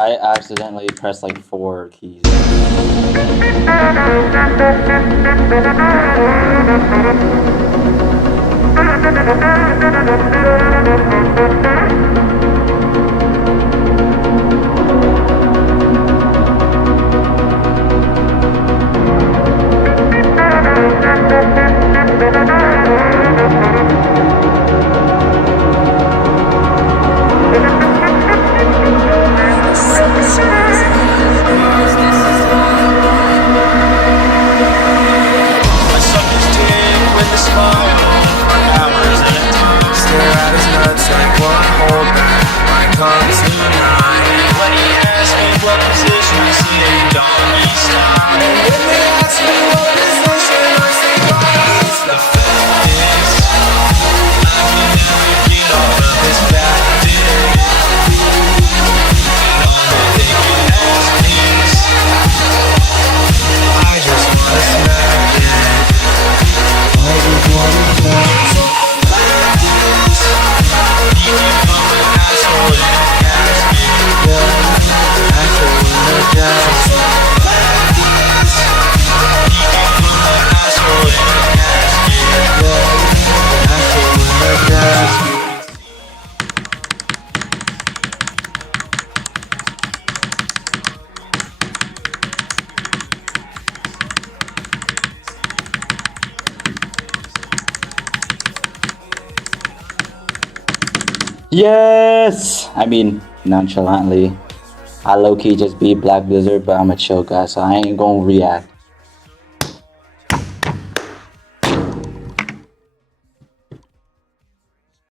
I accidentally pressed like 4 keys. Yes! I mean, nonchalantly. I low-key just beat Black Blizzard, but I'm a chill guy, so I ain't gonna react.